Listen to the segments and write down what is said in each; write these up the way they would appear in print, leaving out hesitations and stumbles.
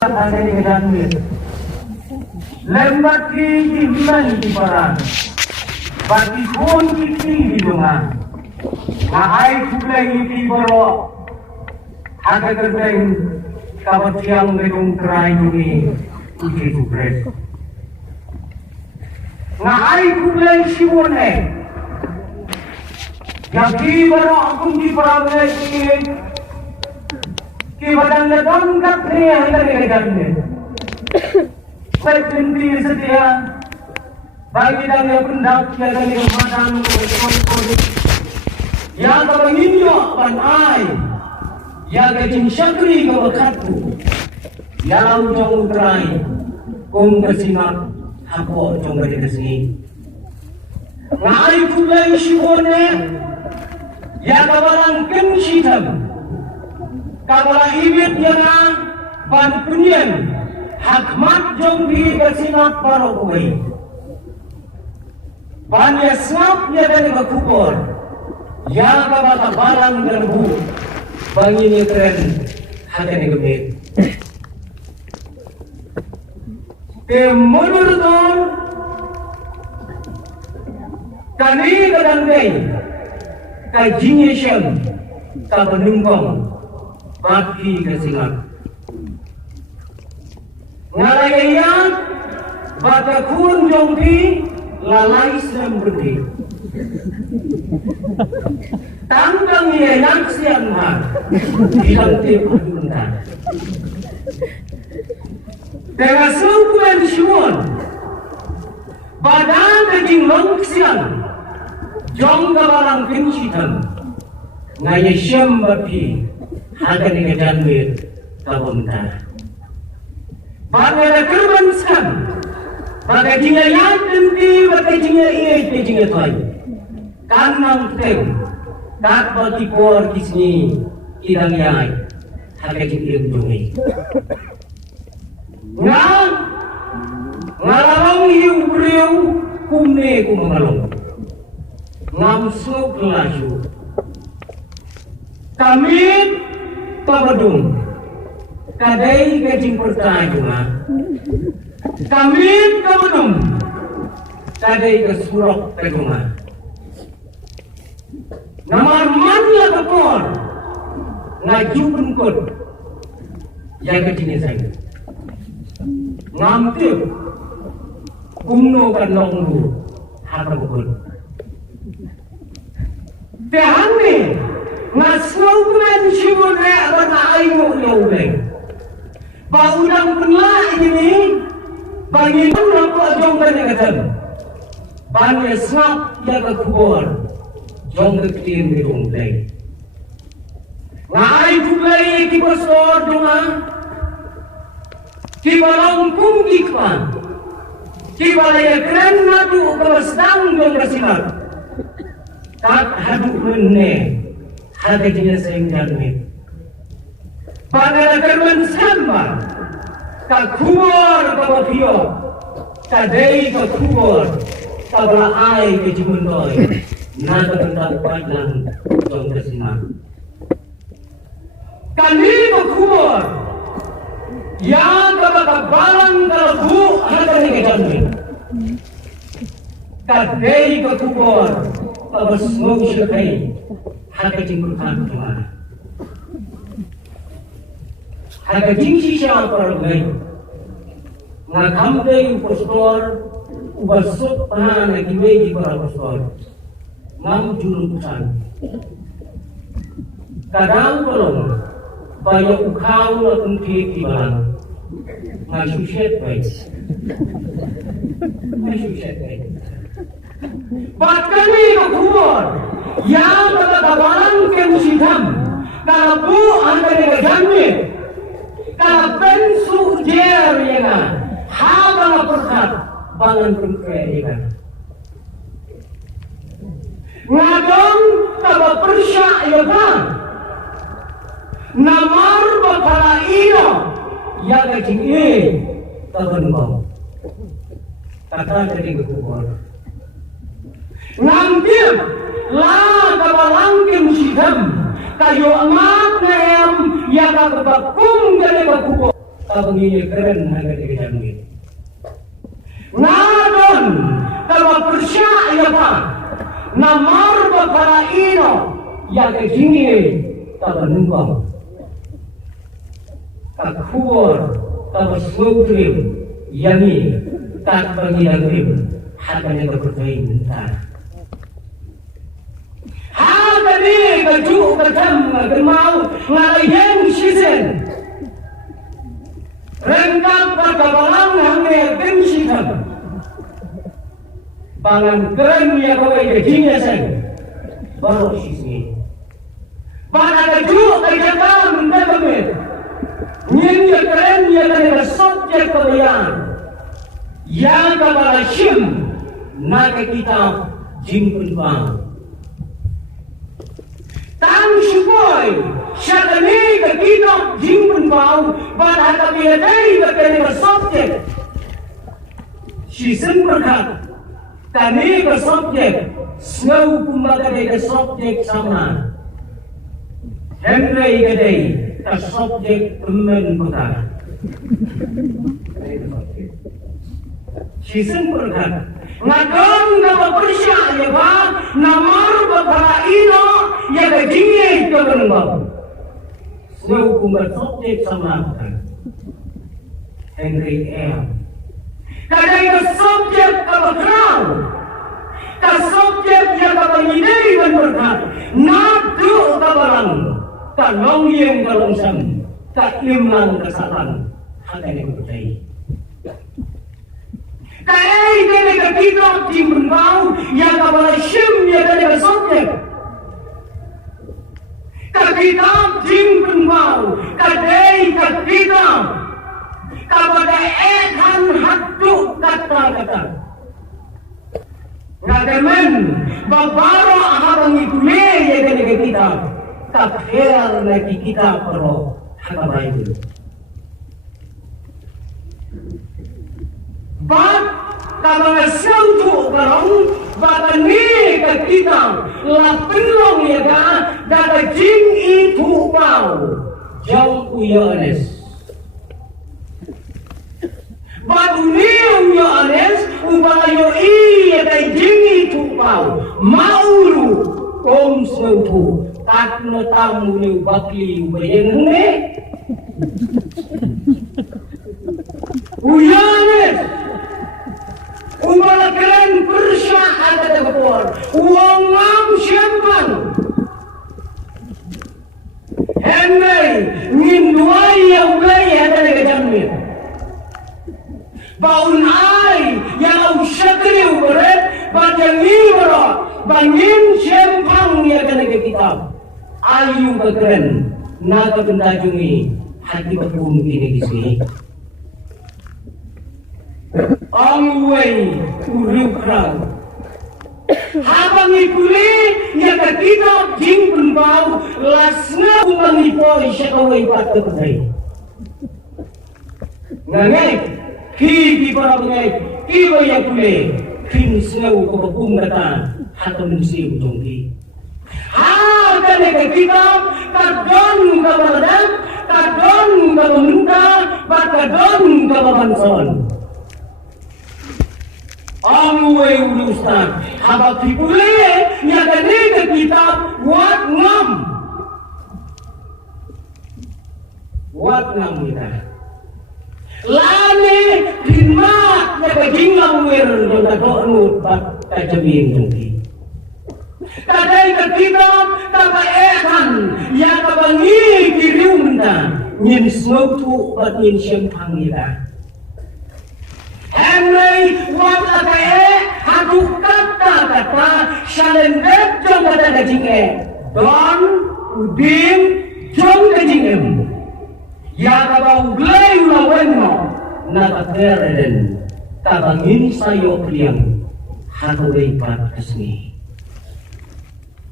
Ada di kedanmir. Lembat ki himan di baran. Bagi kun kiki di dungan. Ngahai KHUBLEI di borok. Haga kerjain kabat siang gedung terai ini uji subres. Ngahai KHUBLEI SHIBUN Jadi borok akun di perangai ini. Ki badan ledon kat ni yang dari kedannya. Baik sendiri setia. Bagi dan yang pendak yang dari kemadan yang terminyo panai. Yang Jingiaseng ke bekatku. Yang jauh terai. Kung kesinat hako jauh dari kesini. Ngai KHUBLEI SHIBUN yang Balang Kynshi Kabala ibit yang ban punyen hakmat jong bi kesinat parokoi ban ya snap ya dari kubur ya kabala balang dan bu bangi ni keren hakene gemit menurut kami kadang-kadang Jingiaseng ka penungkong Bagi kesingat ngalayan bata kun jongpi lalai sem berdi tanggang yang siang ha hilang tip adunta dengan sukuan SHIBUN badan daging longsian jong Balang Kynshi ngaya syam bapi Haga ni kedanmir kabunta. Pada kerbansan, pada jingiai nanti, pada jingiai pe jingiai. Kanang tem, kat bagi kor kisni idang yai. Haga jingiai bunyi. Ngalalong hiu beriu kumne kumangalong. Ngamsuk laju. Kami Pabadung, kadai kajing pertanyaan. Kami kabadung, kadai kesurok pedungan. Namar mana kapor, ngajubun kod, yang Jingiaseng. Ngamtip, kumno kan nonggu, hata bukod. Tehani. Ngaslogan SHIBUN wana ayo yauleng. Baudang penlah ini bagi orang ko jong benegatan. Bani snap ya ke kubur jong ketin di KHUBLEI. Ngai KHUBLEI ki pastor dunga. Ki balang pung ikman. Ki balaya keren nadu kelasdang jong kesinat. Tak hadu menne. Haga Jingiaseng janmit. Pada kerman samba, ka kubur ka bapio, ka dei ka kubur, ka balai ke jimundoi, naga tentang padang jong kesinat. Kali ka kubur, yang ka balang ka bu haga ni janmit. Ka dei ka kubur, ka Sngewbha. Haga jingkurkan kemana? Haga jingsi siapa perluai? Ngakamdei pastor, ubasuk pahan lagi begi para pastor. Ngam jurusan. Kadang belum, bayar ukau lakukan keki balang. Ngasuset baik. Ngasuset baik. Bahkan ni kubur yang Balang Kynshi kalau bu anda kedanmir kalau pensu jer yang haga perkat bangan perkaya ngadong kalau persyak ya kan namar bakala iyo yang jingiai tabenbang kata jadi kubur ngambil lah Balang Kynshi kayo amat na em ya ka bakung dari bakubor Tabungi keren harga dijamin. Ngadon kalau percaya apa? Namar bakara ino yang Jingiaseng tabanungkong. Kakuor tabasngewbha yangi tak bangilagrim hagane berkutain mentar. Hagane baju berkam gemau ngalayan shisen. Rengkap Balang hangge Kynshi Balang keren ya kawai ke Jingiaseng baru sisi. Pada keju kerja mendapat. Nyenja keren ya kan subjek kebayaan. Yang kepala shim naga kita jimpun bang. Tang syukoi syakani ke kita jimpun bang. Pada kami ada ke subjek. Shisen berkat. Kami ke subjek. Sngewbha ke subjek sama. MIHNGI ke subjek temen berkat. Shisen berkat. Ngadon kalau percaya bah namar bakara ino yang Jingiaseng ke benembang. Sngewbha subjek sama. MIHNGI kadang ke subjek kalau kerau. Ke subjek yang kalau ini dan berkat. Nadu ke Balang. Ke longyeng ke longsam. Ke imlang ke salang. Hagane berkutai. Kaya ini ke kita jimpun bau. Yang kepala shim yang ada ke subjek. Ke kita jimpun bau. Kadai ke kita. Kepada ehan haduk kata-kata. Ngagaman babaro ahabang ikule yang kena kita. Kakhir lagi kita perlu hakabai dulu. Bak kalau ngasautu barang batani ke kita lapelong ya ga dapat jing itu bau jauh uyanes. Baduniam yo anes ubalayo iya kay jingi tupau maulu kom sngewbha takno tamu ni bakli ubayen ne uyanes ubala keren persya ada tekor uangam syampan MIHNGI nginduai ya ulai ada negajamin. Baun ai yang usyakri uberat badangi berat bangin syempang ya kena ke kitab ayu kekeren naga pendajungi hati berkum kini kisi angway urukran habang ikuli ya ke kitab jimpun bau lasna umang ipoi syakawai pat kepedai ngangai Kini para pengai, kini yang pulih, kini Sngewbha kebun kata, atau mensi ujungki. Harga negara kita, kadon kebadan, kadon kepemerintah, kadon kebanson. Angwe urustan, habak dipulih, yang negara kita, wat ngam kita. Lani khidmat ya kajingam wir do ta donut bat kajabin tungki. Kadai kita ta ehan ya ka bangi kiriumta nyin sngewbha bat nyin syempang ita. MIHNGI wat akae hadu kata syalendet jong kata kajinge don udin jong kajingem. Ya kabau glay ulawenno na katereden tabangin sayo kliang hataway pat kasni.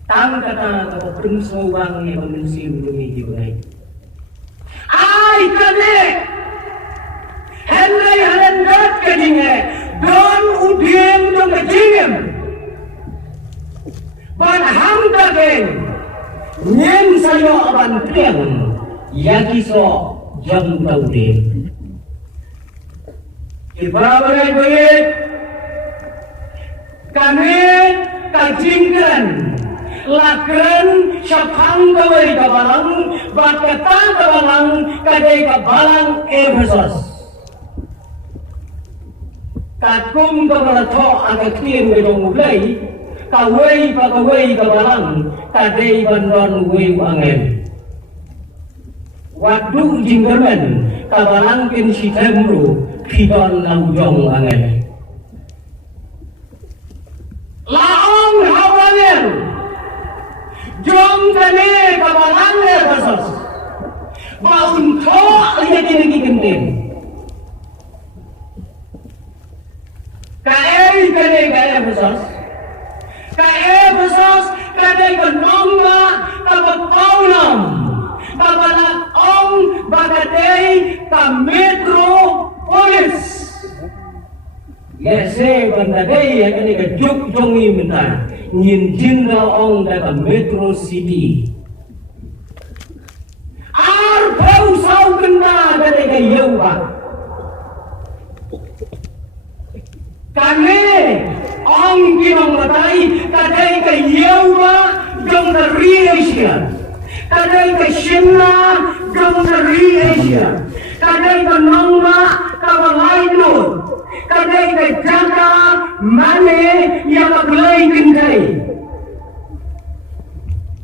Tang kata kapapun Sngewbha ni pamensi ulungi jiway. Ay kade MIHNGI halendat kajinge don udiem don kajingem ban hamdagen nyen sayo aban kliang yakiso jam taudin Ibarat kami kajingkan lakren syafang kawai ka Balang bakata ka Balang kadai ka Balang Efesos kakum ka baratho aga kien ka Kjhublei kawai ka Balang kadai bandon wei angel wadu jinggamen ka Balang Kynshi pidon laujong angel laong hawangel jom kane ka Balang Efesos baun tho liya kini kentin kane ka Efesos kane ka Nongba ka Paulam ka Balang bakadei ka Metropolis Yese bandadei yang ini ke Jongi minta Nyin jinda ong daga Metro City Arpau sau kena dari ke Sngewbha Kane ong kinong matai kadai ke Sngewbha jong dari Asia kadai ke Shimla jong dari Asia kadai ke Nongba ka Balang kadai ke Jaga mane yang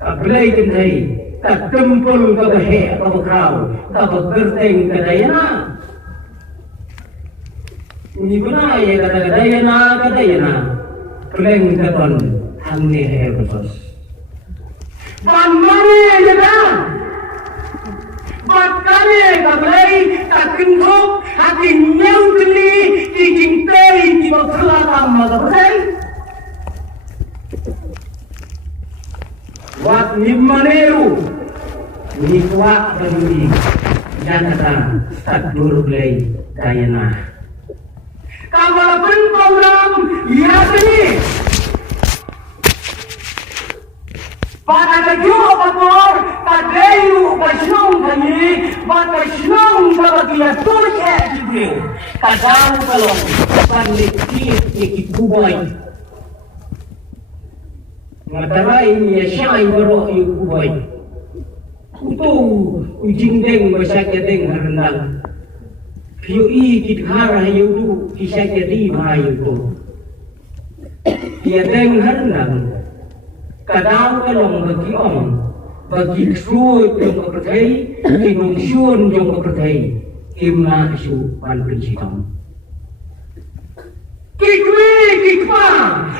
KHUBLEI kendai tak tempul ke behe ke bekrau ke begerteng ke dayana ini benar ya kata dayana keleng ke ton hamne Efesos ban mane jaga bakane KHUBLEI tak kentuk hati nyau keli dijingtai di bakelatam KHUBLEI wat nimaneru nikwa berduri janata tak KHUBLEI dayana kawan program ya ini pada kejuh kapor kadeyu kasnong kani pada kasnong kabagia turke jibril kadang kalong pandit KHUBLEI matarai ya syai baro KHUBLEI utu ujingdeng basyaketeng harendang pioi kithara yudu kisyaketi mahayudu tiadeng harendang kadang kalong bagi kruut jong kepercai kinungsyun jong kepercai kimna isu panpinsitong kikpa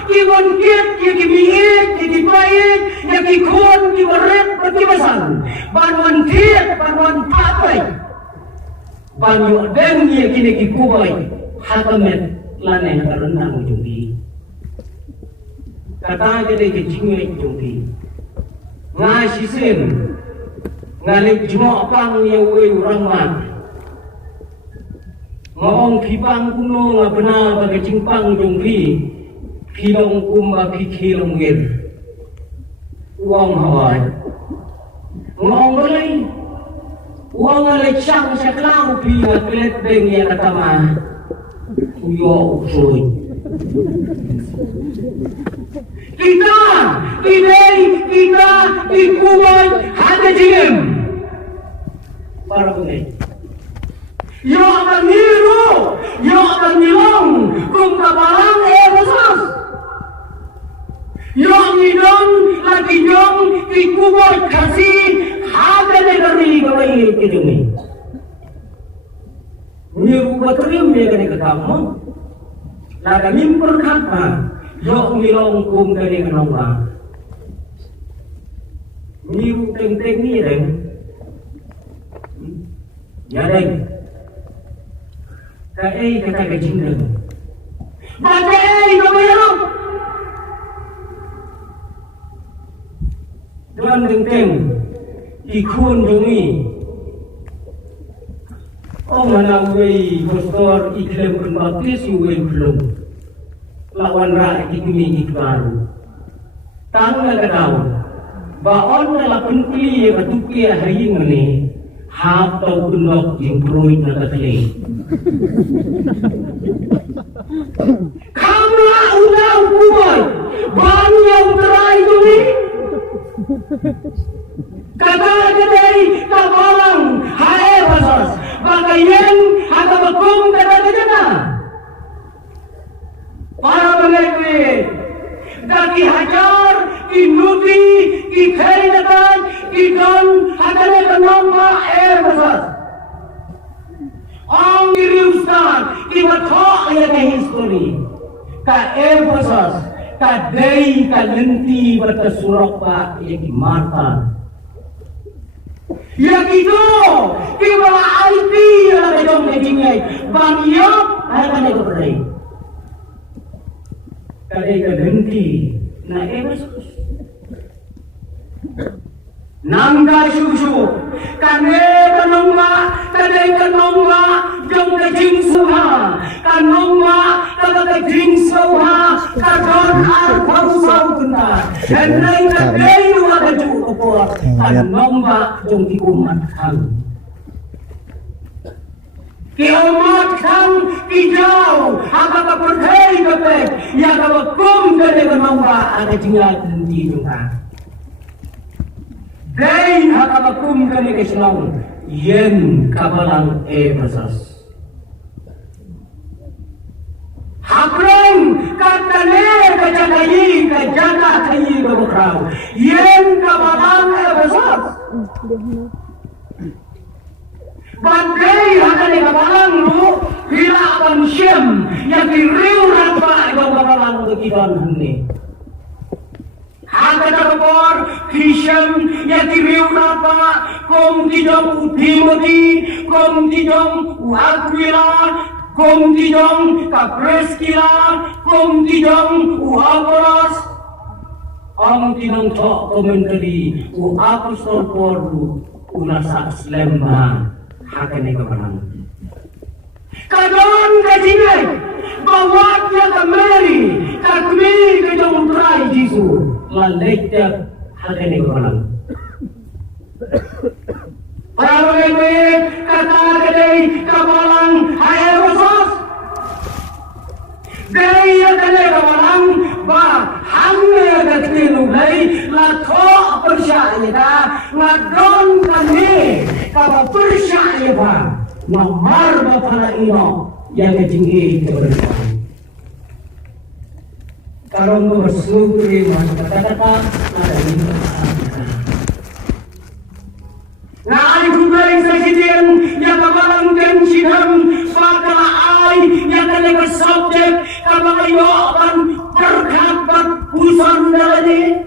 kiwan kit kikimiit kikipait yakikon kiwaret pakibasan banwan kit banwan papai banyo deng yakini kikubay hatamet laneh karendang ujungdi kata jadi kejingui jumpi ngasisim ngalik jumok pang yewe urangmat ngong pipang kuno ngabena baga jingpang jumpi pilong kumba pikilong gir uang hawai ngong alay siyang saklang pina kilet beng ya katama uyo usoy kita ikuman hati jim para bunyi yo akan niru yo akan nilong kung ka Balang Efesos yo ngidong lagi dong ikuman kasih hati dari kawai kejumi niru batrim ya kani katamu lada mimper kata yo ngilong kum dari Nongba niru teng ni reng ya reng kae kata kejingdeng bagai kamayarong dan teng ikun jumi manaway pastor iklem baptis yuway belum lawan rakyat ikimi ikbaru tang nagadaw baon na lapun pili batuki haying ni hap tau kunok yang peruit na katali. Kamla ulang kuboy, bangya uterai tuli. Kata-katai kabalang hae basas, bakayen haka bakum kata-kata. Para pengerti, kaki hajar, kinuti, kikhainatan, kidon, hakane kanamba basas. Ang diriustan, kibatok ya ke history. Ka basas, ka day, ka lenti, berkesurok pa, ya ki mata. Ya gitu, kibala IT yang ada dong Jingiei, banyak hakane keberai. Kadai ka lenti, na basas. Nangga susu, kane kanongwa, kadai kanongwa, jong ka Sngewbha, kanongwa, ka Sngewbha, kadon arthau sau kunta, henai kadai wa kaju opor, kanongwa jong ikumat kang. Kiamat kang kijau, haka ka perhei kapek, ya ka bakum kadai kanongwa, ada Jingiei nanti juga. Day hakabakum kani kesenong yen kabalang basas. Hakreng katane kajakayi kajaka kayi babukrau yen kabalang basas. Bandai hakane kabalang lu hila akan syem yang diriu rapa kabalang begitu ni. Hangga kapor kisam yang diriu napa kom kijong Timothy kom kijong Aquila kom kijong Priscilla kom kijong Apollos ang kinong tok komentari apostol Paul unasa Sngewbha hakane kabalang kadon kajingai bawatnya ka Mary kakmi kijong trai Jisu laleknya hakane kabalang. Para pengerti kata kadai kabalang hae basas. Daya kadai kabalang ba hangne KHUBLEI la tho persyaya ngadon kami kaba persyaya ba nomor bapala ino yang Jingiei keberkahan. Kalau bersyukuri kata-kata ada ini. Nah, KHUBLEI sekjen yang kabalang Kynshi bakal ai yang kena subjek kabalang yoban berkabat pusan dalani.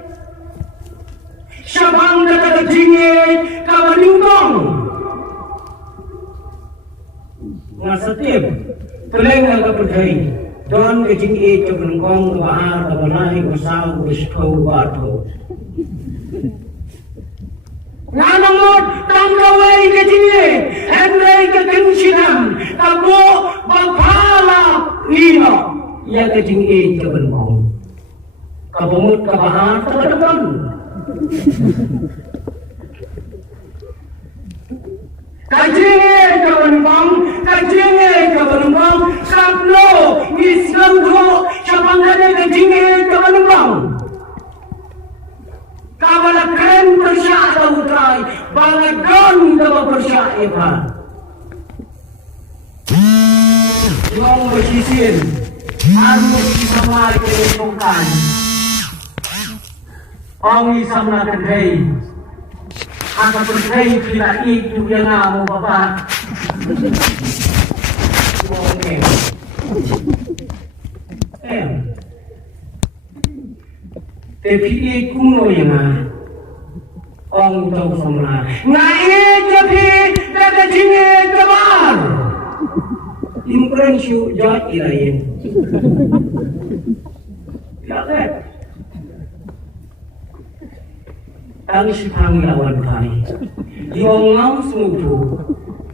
Syabang kata Jingiei kabalingkong. Ngasatib telenga kapercai. Don Jingiei kebenkong kebaar kebenai kesau kesau batu. Nganamot tanggawai ke Jingiei, henai ke Kynshi kamu bapala ino ya ke Jingiei kebenkong. Kabumut kebaar kebenkong. Jingiei kebenkong, kaplo Sngewbha syabangane ke Jingiei kebenkong. Kabala keren persyak utrai, baladon kaba persyak eba. Yung bersisin, harus disamai kehidupan. Ongi samna kedai, haka kedai kita itu yang ngamu bapak. Oke. Tapi kuno yang ong tahu semua. Ngai tapi kata Jingiei kebar. Imprensio jat ilain. Lakat. Tang sipang lawan kai. Yongau Sngewbha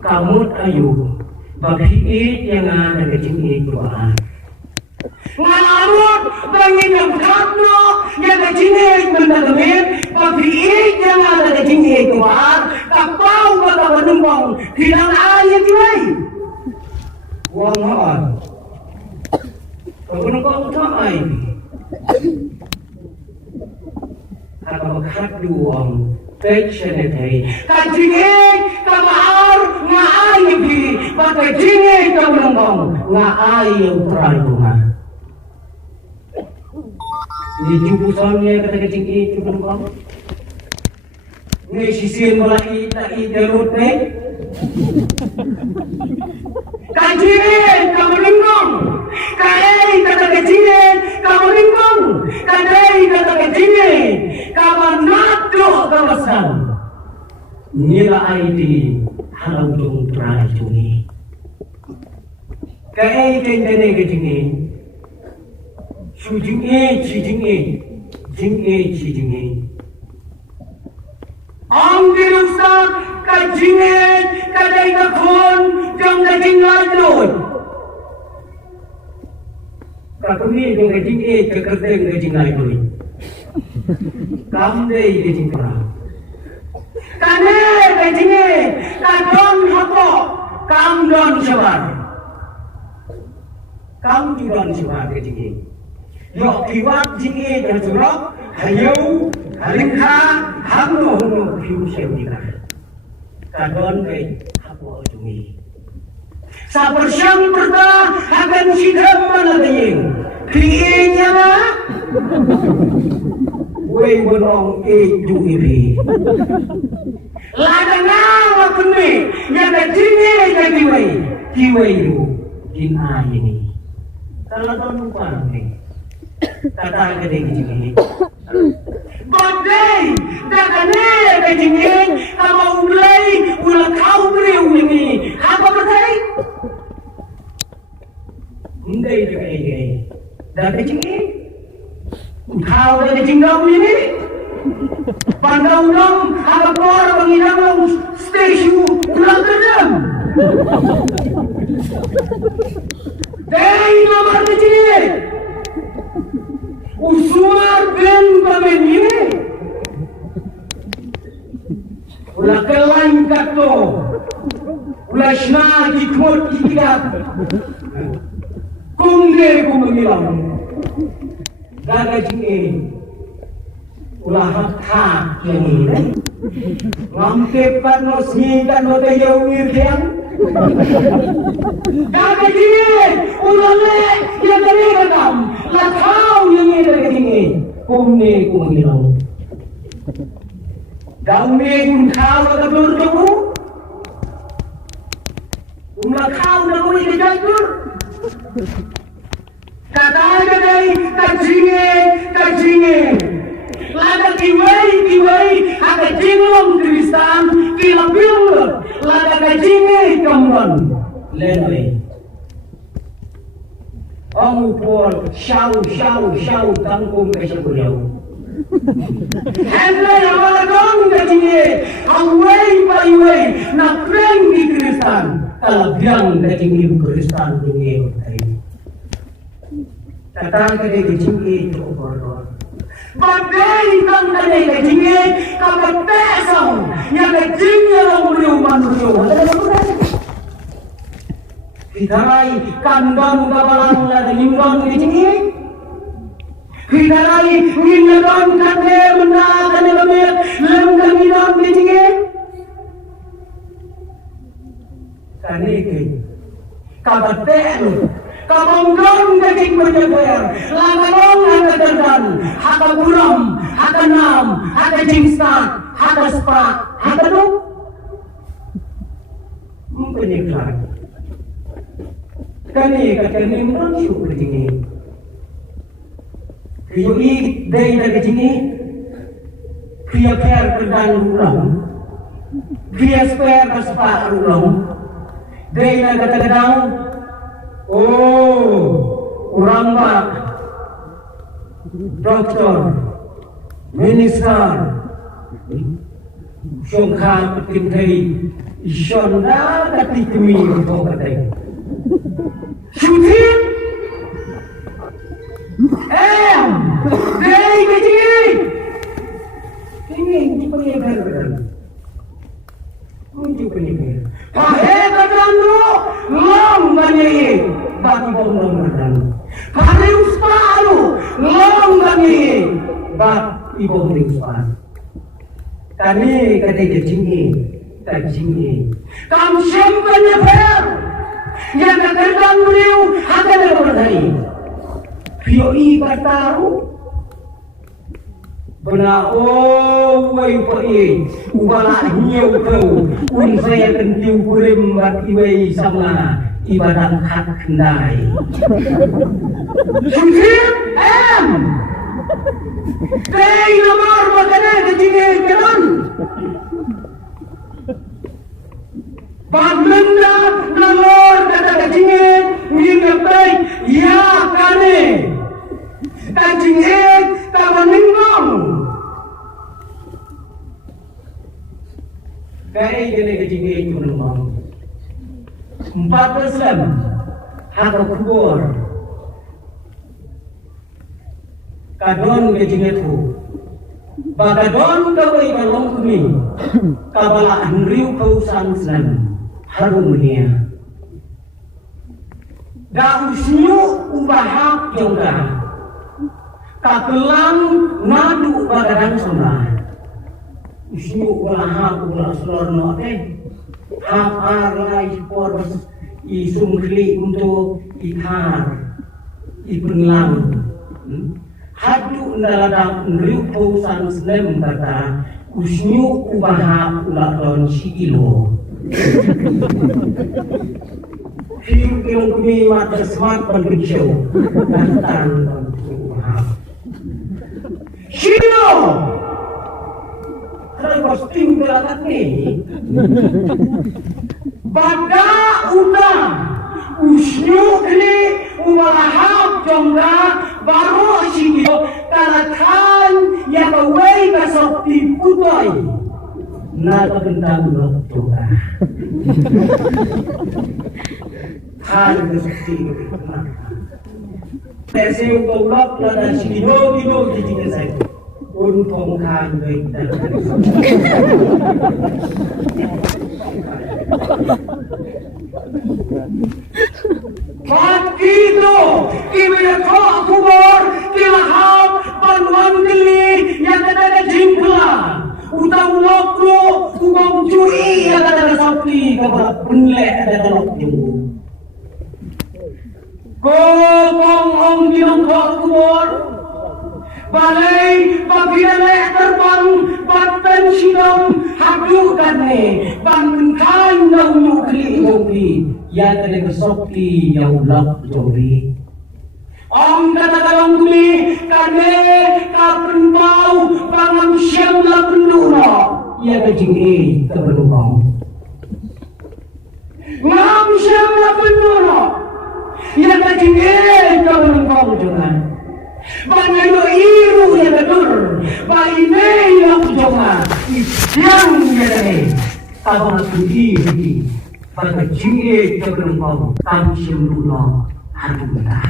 kamut ayu. Bagi yang ada ke Jingiei kebar. Ngalamut bangin yang kapno yang kecingin mendalamit papiik yang ada kecingin kuat kapau kata menumpang hilang air tiwai wang hon menumpang samai kata makat duang passionate kecingin kamar ngai bi pakai kecingin kau menumpang ngai yang terlalu ni jubusannya kata kecing itu kan ni sisir mulai tak idarut ni kecing kamu lingkong kai kata kecing kamu lingkong kai kata kecing kamu naduk kawasan nila ID halau jung trai jungi kai kecing Jingiei, Jingiei. Ang dirusak kay Jingiei, kaday ka kon, jang na Jingiei doon. Kakuni jang na Jingiei, kakardeng na Jingiei doon. Kamday na Jingiei. Kane kay Jingiei, kadon hako, kamdon sabar. Kamdon sabar kay Jingiei. Yok kiwat jingi dan surok hayu halingka hamno hono piu sewika kadon kai hapo jungi sabar syam perta akan sidam mana dayeng krienya na wei bonong jungi bi lada nawa kene yang jingi jadi kiwei lu din ini kalau ton lupa ni kata ke jingi badai dakane ke jingi kamu ulai ulah kau beri ini apa badai undai ke dak ke jingi kau ke jinggau ini pandau dong apa kor menginang stasiun ulang kedam dari nomor ke jingi Usumar ben bamen ini ulah kelain kato ulah shna dikot ikat kumde kumilang daga jingi ulah hak yang ini ngampe panos ngikan no tayo wirkian daga jingi ulah le yang dari rekam lakau yang ini dari jingi kumde kumilang Daune kun kau ke dur tu, umla kau dah boleh kejadur. Kata kedai kajinge, lada kiwai, ada jinglong Kristan, kilapil, lada kajinge kamuan, lenoi. Ông Paul sau tanggung kesebuliau. Henry awal dong kajinge, away by way, nak keren di Kristan, talagang kajinge Kristan dunia ini. Kata kedai kajinge cukup. Badai tang kedai kajinge, kabar pesong, yang kajinge orang beriu. Hitarai kandang kabalang lada limbang kajinge. Hitarai minadon kane mena kane lamir lem kaminon kajinge. Kane ke kabar telu. Kabongdong kajing berjabar, lagalong haka terdan, haka buram, haka nam, haka jingstat, haka spak, haka dong. Mempeniklat. Kani menang syukur jingi. Kriyo i day na jingi. Kriyo per terdan ulang. Kriyo sper spak ulang. Day na kata-kadang. Oh, orang bak, doktor, minister, syongkha petintai, isyonda kati kemi itu katai. Syuting, ibang namadan. Karius paano, long kami, bak ibang rius paano. Kami kata Jingiaseng, kam siyempre niya per, yang nakerdang beliau akan berdari. Pioi bertaruh, benar way pai, ubala hiu kau, saya kentiu kurim bat iway sama ibadah hak kendai. Sungkit Tei nomor makanya kejigeran. Paglenda nomor kata kejige ngingapay ya kane. Kejige kawaningong. Kaya gini kejige itu nomor 4% hak kubur. Kadon kejinget hu, bagadon kawai balong kumi, kabala henriu kausan sen harumnia. Da usnyu ubahak jongga, kakelang nadu bagadang sama. Usnyu ubahak ulah selorno hafar lai por isungkli untuk ihar, ipenlang. Hadu dalam ngriu pausan senem kata usnyu ubaha ulah don sikilo. Hiu kilong kumi mata smart berkecil nantan don ubaha. Silo, kalau posting belakat ni, bada udah usnyu kini ubaha jongga. Baru sikio kalakan yang away kasok tiputoy na kagandang loob juga. Hal kasok tiputoy. Kasi yung tulok na sino di Jingiaseng untong kagay talaga. Begitu, kita kau kubur, kilahap, panuan geli, yang ada jingla, utang lokro, ubang curi, yang ada sapi, kabar penlek ada dalam jenggu. Kau om bilang kau kubur, balai, pagilai terbang, batan sidong, hadukan ni, bangkai nau kli jogi. Yang ada kesopi yang ulap jori. Om kata kalong kuli kane kapen bau bangam siang la penduro. Ia kejingi kebenukong. Ngam siang la penduro. Ia kejingi kebenukong jangan. Banyayo iru ia betul. Baine yang jangan. Yang ia deh. Abang tudi. Pada Jingiaseng kebenukong kami semula harumda.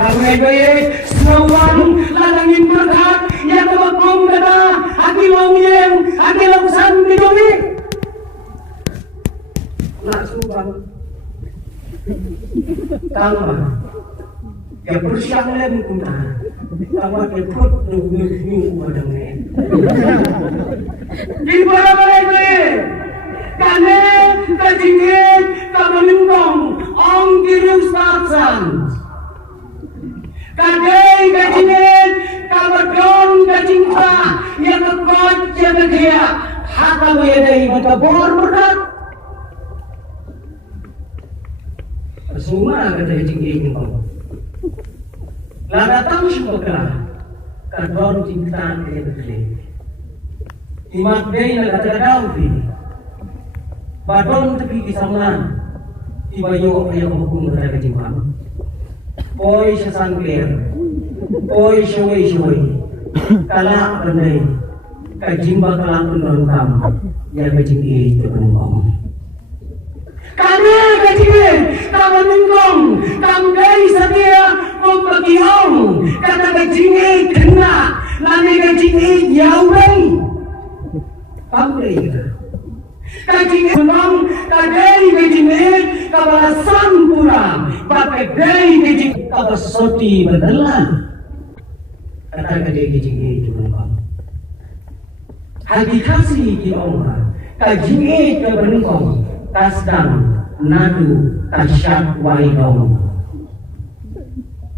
Ramai Sngewbha ladangin berkat yang kebakom kata hati longeng hati longsan didomi. Nak subang tama ya bersiang lem kuna tama ke put nyu madangnya. Di mana kane kejinget kabeningkong ong kirus tatsan. Kadai kejinget kabedon kejingka yang kekot yang kegia hata mayadai mata bor berkat. Semua kata kejinget ini kong. Lah datang SHIBUN kadon cinta yang kegia. Imat day na kata daudi. Badon tepi kisamlan ibayo ayaw hukum kata kejimam. Poi sasangkir, poi syawai, kalak pandai, kajimba kalak penontam, yang kejingi itu penongkong. Kami kejingi, kamu nongkong, kamgai setia, membagiong, kata kejingi kena, lani kejingi yawai, pamrih. Kajingi menang, kadai kajingi, kabalasan bapak day kejing kabasoti benelan. Kata ke dia Jingiei itu bang. Hati kasih di Allah. Kajingiei ke benengkong. Kasdam nadu kasyak waidong.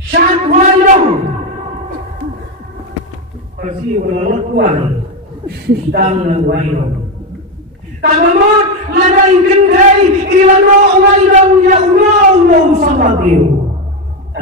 Syak waidong. Kasih walau tuan. Sedang waidong. Kamamot ladang gendai ilano waidong ya ulau sama beliau.